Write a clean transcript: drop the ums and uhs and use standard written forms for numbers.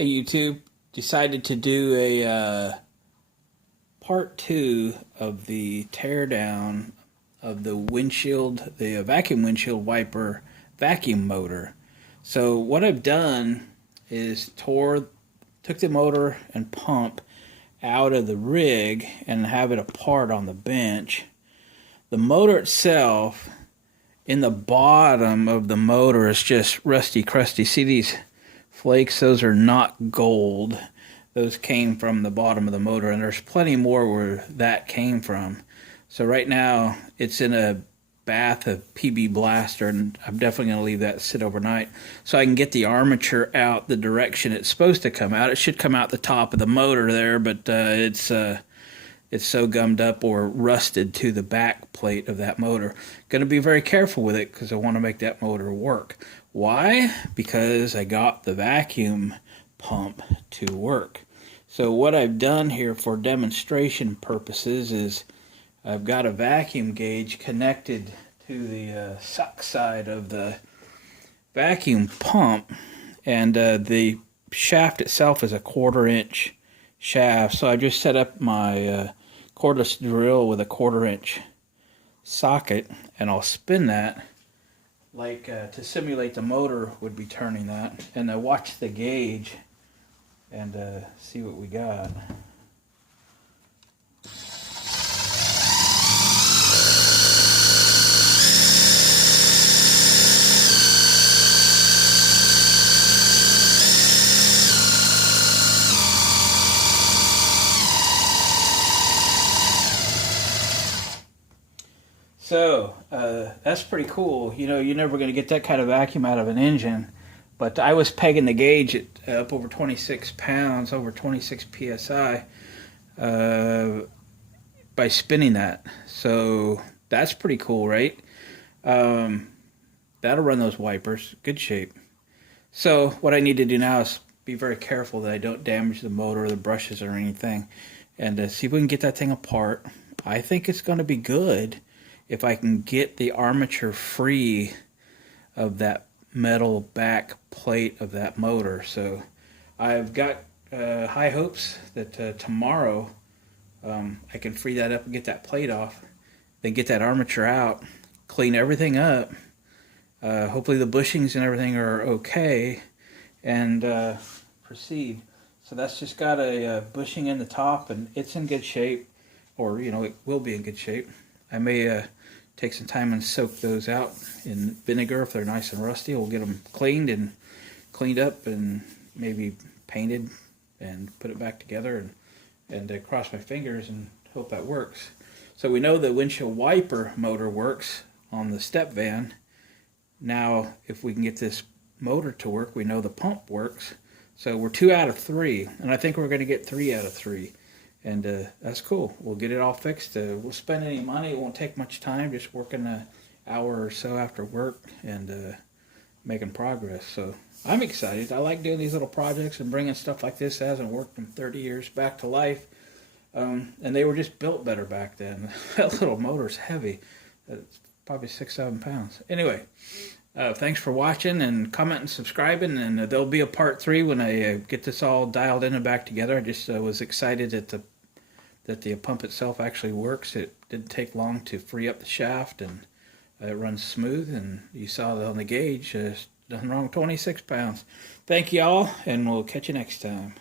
Hey YouTube, decided to do a part two of the teardown of the windshield, the vacuum windshield wiper vacuum motor. So what I've done is took the motor and pump out of the rig and have it apart on the bench. The motor itself, in the bottom of the motor, is just rusty crusty. See these flakes? Those are not gold. Those came from the bottom of the motor, and there's plenty more where that came from. So right now it's in a bath of PB Blaster, and I'm definitely going to leave that sit overnight so I can get the armature out the direction it's supposed to come out. It should come out the top of the motor there, but it's so gummed up or rusted to the back plate of that motor. Going to be very careful with it because I want to make that motor work. Why? Because I got the vacuum pump to work. So what I've done here for demonstration purposes is I've got a vacuum gauge connected to the suck side of the vacuum pump, and the shaft itself is a 1/4 inch shaft. So I just set up my cordless drill with a 1/4 inch socket, and I'll spin that like to simulate the motor would be turning that, and I watch the gauge and see what we got. So that's pretty cool. You know, you're never going to get that kind of vacuum out of an engine, but I was pegging the gauge at up over 26 pounds, over 26 psi, by spinning that. So that's pretty cool, right? That'll run those wipers. Good shape. So what I need to do now is be very careful that I don't damage the motor or the brushes or anything, and see if we can get that thing apart. I think it's going to be good if I can get the armature free of that metal back plate of that motor. So I've got high hopes that tomorrow I can free that up and get that plate off, then get that armature out, clean everything up. Hopefully the bushings and everything are okay, and proceed. So that's just got a bushing in the top, and it's in good shape, or you know, it will be in good shape. I may take some time and soak those out in vinegar if they're nice and rusty. We'll get them cleaned up and maybe painted and put it back together, and cross my fingers and hope that works. So we know the windshield wiper motor works on the step van. Now if we can get this motor to work, we know the pump works. So we're 2 out of 3, and I think we're going to get 3 out of 3. And that's cool. We'll get it all fixed. We'll spend any money. It won't take much time. Just working an hour or so after work and making progress. So I'm excited. I like doing these little projects and bringing stuff like this that hasn't worked in 30 years back to life. And they were just built better back then. That little motor's heavy. It's probably 6-7 pounds. Anyway, thanks for watching and commenting and subscribing. And there'll be a part 3 when I get this all dialed in and back together. I just was excited that the pump itself actually works. It didn't take long to free up the shaft, and it runs smooth. And you saw that on the gauge, nothing wrong with 26 pounds. Thank you all, and we'll catch you next time.